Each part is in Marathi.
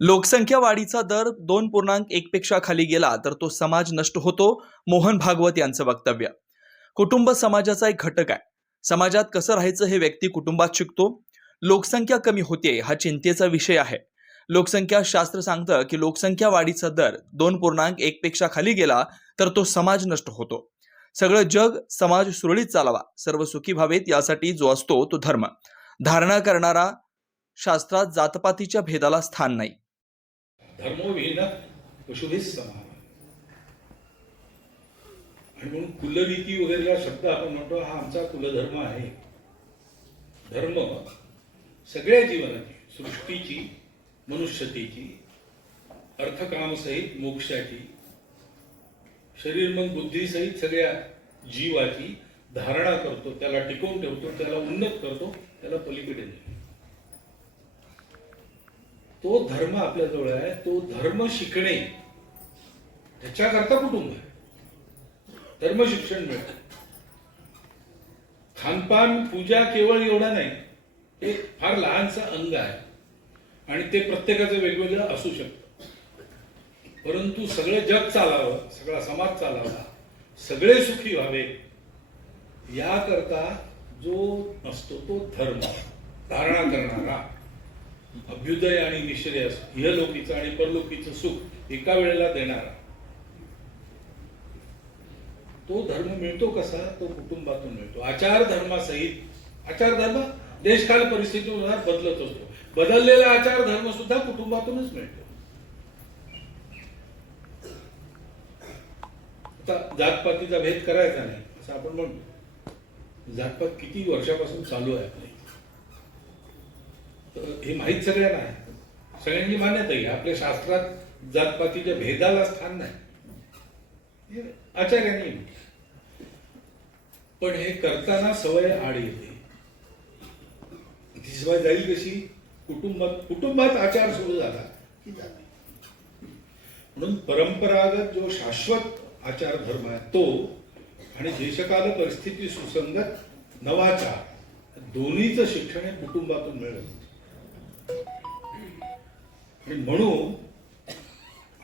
लोकसंख्या वाढीचा दर दोन पूर्णांक एक पेक्षा खाली गेला तर तो समाज नष्ट होतो मोहन भागवत यांचं वक्तव्य. कुटुंब समाजाचा एक घटक आहे. समाजात कसं राहायचं हे व्यक्ती कुटुंबात शिकतो. लोकसंख्या कमी होते हा चिंतेचा विषय आहे. लोकसंख्या शास्त्र सांगतं की लोकसंख्या वाढीचा दर दोन पूर्णांक एक पेक्षा खाली गेला तर तो समाज नष्ट होतो. सगळं जग समाज सुरळीत चालावा सर्व सुखी व्हावेत यासाठी जो असतो तो धर्म. धारणा करणारा शास्त्रात जातपातीच्या भेदाला स्थान नाही. धर्मविहीन पशुभीच समान. आणि म्हणून कुलरीती वगैरे हा शब्द आपण म्हणतो हा आमचा कुलधर्म आहे. धर्म सगळ्या जीवनाची सृष्टीची मनुष्यतेची अर्थकामसहित मोक्षाची शरीर मग बुद्धीसहित सगळ्या जीवाची धारणा करतो त्याला टिकवून ठेवतो त्याला उन्नत करतो त्याला पलीकडे नेतो. तो धर्म आपल्याजवळ आहे तो धर्म शिकणे. त्याच्याकरता कुटुंब आहे. धर्म शिक्षण मिळतं. खानपान पूजा केवळ एवढा नाही. एक फार लहानसा अंग आहे. आणि ते प्रत्येकाचं वेगवेगळं असू शकतं. परंतु सगळं जग चालावं सगळा समाज चालावा सगळे सुखी व्हावे याकरता जो असतो तो धर्म धारणा करणारा. अभ्युदय आणि निश्रेयस इहलोकीचं आणि परलोकीचं सुख एका वेळेला देणारा. तो धर्म मिळतो कसा? तो कुटुंबातून मिळतो. आचार धर्मासहित आचार धर्म देशकाल परिस्थितीनुसार बदलत असतो. बदललेला आचार धर्म सुद्धा कुटुंबातूनच मिळतो. आता जातपातीचा भेद करायचा नाही असं आपण म्हणतो. जातपात किती वर्षापासून चालू आहे आपल्या इथे. हे माहीत सगळ्यांना आहे. सगळ्यांची मान्यता आहे आपल्या शास्त्रात जातपातीच्या भेदाला स्थान नाही. आचार्यांनी पण हे करताना सवय आड येते. ती सवय जाईल कशी? कुटुंबात कुटुंबात आचार सुरू झाला की जाते. म्हणून परंपरागत जो शाश्वत आचार धर्म आहे तो आणि देशकाल परिस्थिती सुसंगत नवाचार दोन्हीचं शिक्षण हे कुटुंबातून मिळत आणि म्हणून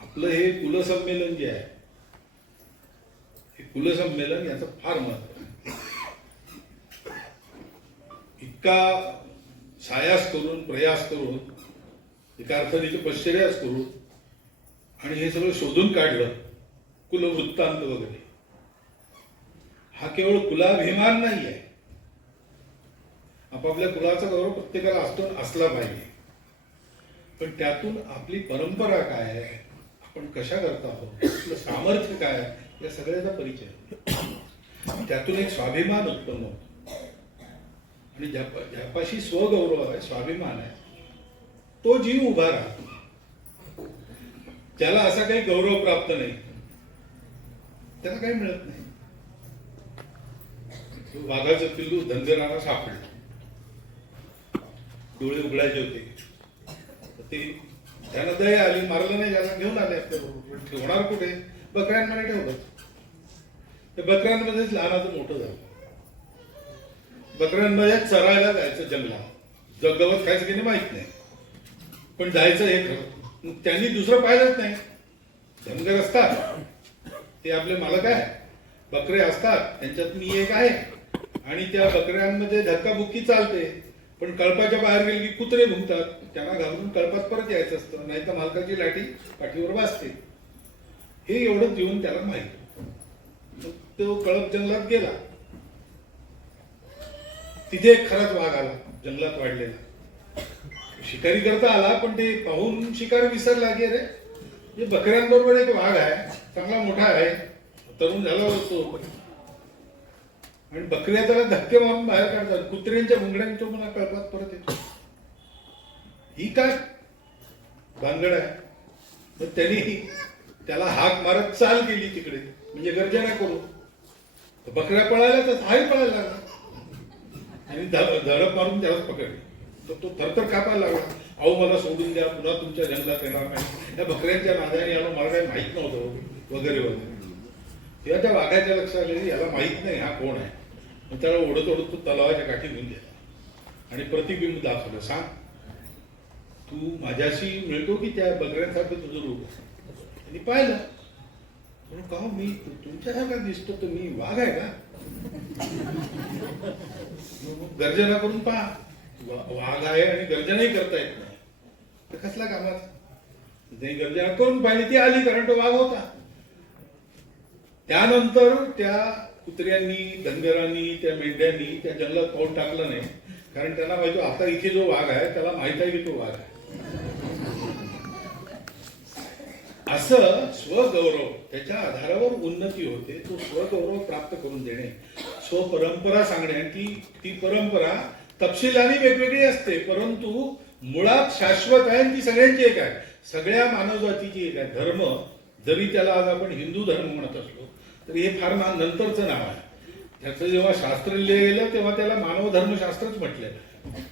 आपलं हे कुलसंमेलन जे आहे हे कुलसंमेलन याचं फार महत्त्व इतका सायास करून प्रयास करून एका अर्थाने पश्चर्यास करून आणि हे सगळं शोधून काढलं कुलवृत्तांत वगैरे. हा केवळ कुलाभिमान नाही आहे आपापल्या कुलाचा गौरव प्रत्येकाला असतो असला पाहिजे. पण त्यातून आपली परंपरा काय आहे? आपण कशा करता आहोत? आपलं सामर्थ्य काय आहे? या सगळ्याचा परिचय. त्यातून एक स्वाभिमान उत्पन्न होतो. आणि ज्या ज्यापाशी स्वगौरव आहे स्वाभिमान आहे तो जीव उभा राहतो. त्याला असा काही गौरव प्राप्त नाही त्याला काही मिळत नाही. तो वाघाचं पिल्लू धनगराला सापडलं. डोळे उघडायचे होते. ते. त्याला दया आली मारलं नाही त्याला घेऊन आले आपल्या ठेवणार कुठे? बकऱ्यांमध्ये ठेवलं. ते बकऱ्यांमध्येच लहानाचं मोठं झालं. बकऱ्यांमध्ये चरायला जायचं जंगलात. जगवत गवत खायचं की नाही माहीत नाही. पण जायचं हे खरं. मग त्यांनी दुसरं पाहिलंच नाही. धनगर असतात. ते आपले मालक आहे बकरे असतात. त्यांच्यात मी एक आहे. आणि त्या बकऱ्यांमध्ये धक्काबुक्की चालते. पण कळपाच्या बाहेर गेले की कुत्रे भुंकतात. त्यांना घालून कळपात परत यायचं असतं. नाही तर मालकाची लाठी पाठीवर वाजते. हे एवढं जीवन त्याला माहीत मग तो कळप जंगलात गेला. तिथे एक खराच वाघ आला जंगलात वाढलेला. शिकारी करता आला पण ते पाहून शिकार विसरला की अरे बकऱ्यांबरोबर एक वाघ आहे चांगला मोठा आहे. तरुण झाला असतो आणि बकऱ्या त्याला धक्के मारून बाहेर काढतात. कुत्र्यांच्या मुंगड्यांच्या मला कळपात परत येतो ही काय भानगड आहे? तर त्यांनी त्याला हाक मारत चाल केली तिकडे. म्हणजे गर्जना करू. बकऱ्या पळायला तर हाही पळायला लागला. आणि धडप मारून त्यालाच पकडले. तर तो थरथर कापायला लागला. अहो मला सोडून द्या. पुन्हा तुमच्या जंगलात येणार नाही. त्या बकऱ्यांच्या नादाने आलो मला काही माहीत नव्हतं. वगैरे वगैरे. तेव्हा त्या वाघाच्या लक्षात आले याला माहीत नाही हा कोण आहे. मग त्याला ओढत ओढत तो तलावाच्या काठी घेऊन गेला. आणि प्रतिबिंब दाखवलं सांग तू माझ्याशी मिळतो की त्या बकऱ्यांसारखं तुझं रूप आणि पाहिलं. म्हणून का हो, मी तुमच्यासारखा दिसतो तर मी वाघ आहे का? गर्जना करून पहा. वा- वाघ आहे आणि गर्जनाही करता येत नाही. तर कसला कामाचा? नाही गर्जना करून पाहिली ती आली कारण तो वाघ होता. त्यानंतर त्या कुत्र्यांनी धनगरांनी त्या मेंढ्यांनी त्या जंगलात पाऊल टाकलं नाही. कारण त्यांना माहिती आता इथे जो वाघ आहे त्याला माहीत आहे की तो वाघ आहे. असं स्वगौरव त्याच्या आधारावर उन्नती होते तो स्वगौरव प्राप्त करून देणे. स्वपरंपरा सांगणे आणि ती ती परंपरा तपशिलाने वेगवेगळी असते परंतु मुळात शाश्वत आहे आणि ती सगळ्यांची एक आहे. सगळ्या मानवजातीची एक आहे. धर्म जरी त्याला आज आपण हिंदू धर्म म्हणत असलो तर हे फार ना नंतरचं नाव आहे. त्याचं जेव्हा शास्त्र लिहिलं गेलं तेव्हा त्याला मानव धर्मशास्त्रच म्हटलेलं आहे.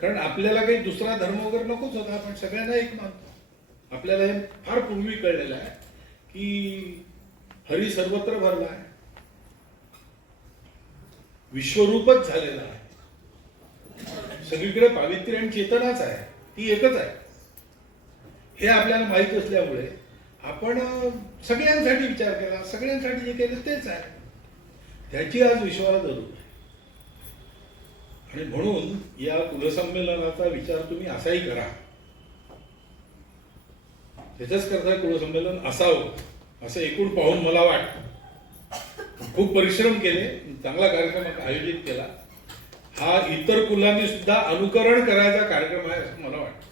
कारण आपल्याला काही दुसरा धर्म वगैरे नकोच होता आपण सगळ्यांना एक मानतो. आपल्याला हे फार पूर्वी कळलेलं आहे की हरी सर्वत्र भरला आहे. विश्वरूपच झालेला आहे. सगळीकडे पावित्र्य आणि चेतनाच आहे. ती एकच आहे. हे आपल्याला माहीत असल्यामुळे आपण सगळ्यांसाठी विचार केला सगळ्यांसाठी जे केलं तेच आहे. त्याची आज विश्वाला जरूर आहे आणि म्हणून या कुलसंमेलनाचा विचार तुम्ही असाही करा. त्याच्याच करता कुलसंमेलन असावं असं एकूण पाहून मला वाटतं. खूप परिश्रम केले चांगला कार्यक्रम आयोजित केला. हा इतर कुलांनी सुद्धा अनुकरण करायचा कार्यक्रम आहे असं मला वाटतं.